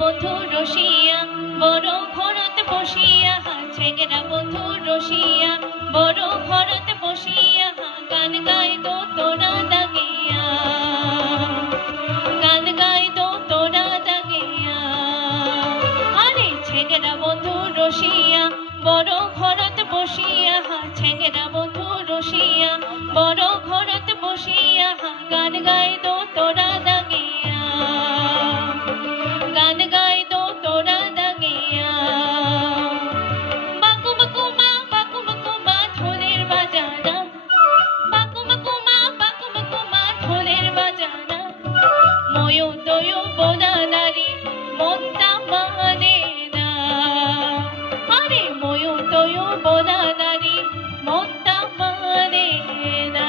বন্ধু রসিয়া বড় ঘরত বসিয়া ছেগরা বন্ধু রসিয়া বড় ঘরত বসিয়া গান গাইতো তোরা দাগিয়া গান গাইতো তোরা দাগিয়া আরে ছেগরা বন্ধু রসিয়া বড় ঘরত বসিয়া ছেগরা বন্ধু রসিয়া বড় ঘরত বসিয়া গান গাইতো তোরা দাগিয়া গান গাইতো তোরা দাগিয়া বাকু বাকু মা ঢোলের বাজানা বাকু বাকু মা ঢোলের বাজানা ময়ূর তয়ু বোনানারি মনটা মানে না আরে ময়ূর তয়ু বোনানারি মনটা মানে না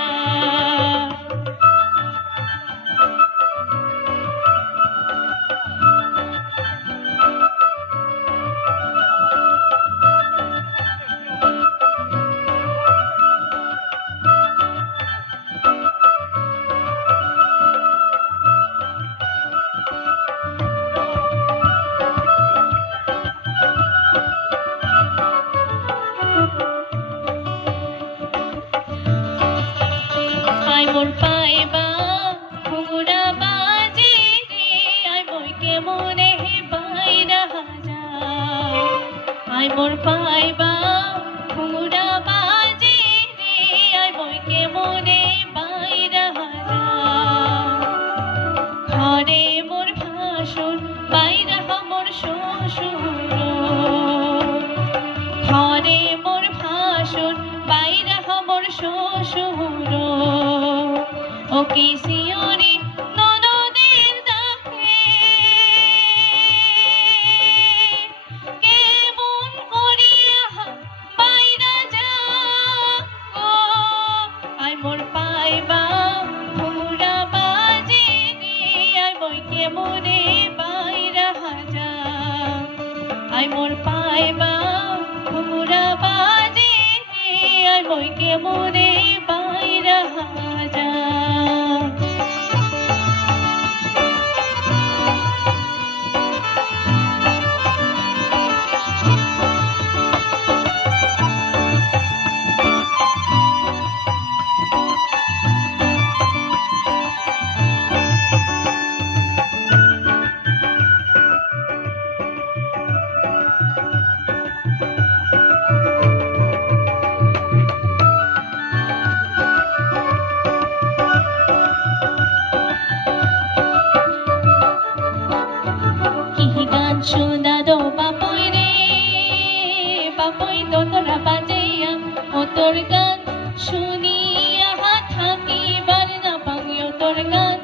মোর পাইবা ঘুঙুরা বাজে রে আই বইকে মনে বাইরা যা আই মোর পাইবা ঘুঙুরা বাজে রে আই বইকে মনে বাইরা যা ঘরে মোর ভাসুর বাইরা মোর শ্বশুর ঘরে মোর ভাসুর বাইরা মোর শ্বশুর ও কি সিওরি ননদের ডাকে কেমন করিয়া বাইরা যা ও আই মোর পাইবা ঘুঙুরা বাজে রে আই বইকে মনে বাইরা যা আই মোর পাইবা ঘুঙুরা বাজে রে আই বইকে মনে বাইরা যা শোনারো বাপই রে বাপই তোরা বাজাইয়া ও তোর গান শুনিয়া থাকিবার না পাইও তোর গান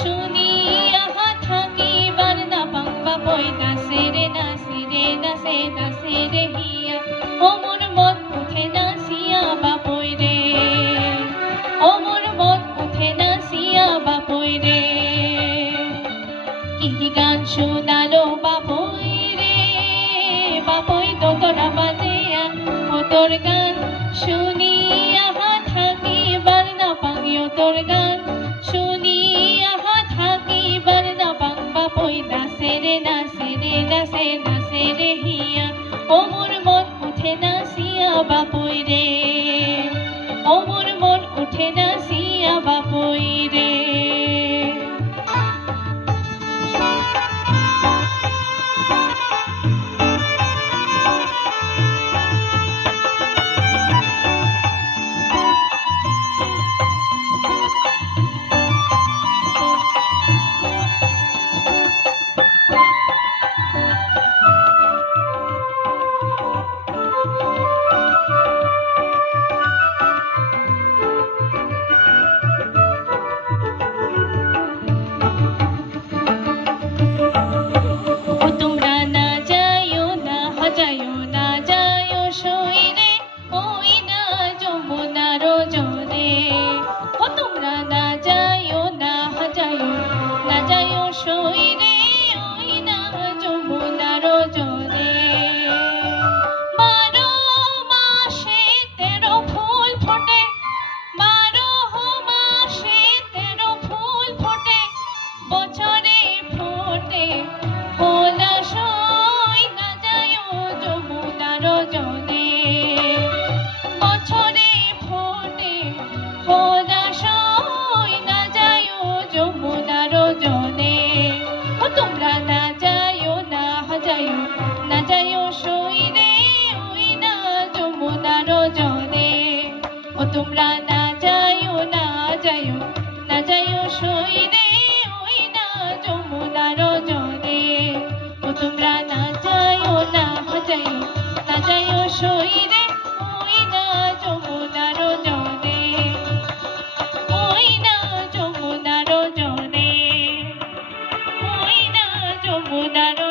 শুনিয়া থাকিবার না পাং বাপই নাচে রে নাচে রে নাচে নাচে রে হিয়া ও মোর মন উঠে নাচিয়া বাপই রে ও মোর মন উঠে নাচিয়া বাপই রে কি গান শোনালো বাপই রে বাপই তোরা বাজিয়া ও তোর গান শুনিয়া থাকিবার না পাইও তোর গান শুনিয়া থাকিবার না পাং বাপই নাচে রে নাচে রে নাচে নাচে রে হিয়া ও মোর মন উঠে নাচিয়া বাপই রে ও মোর মন উঠে নাচিয়া বাপই রে না যাইও সইরে ওই না যমুনার জলে ওই না যমুনার জলে ওই না যমুনার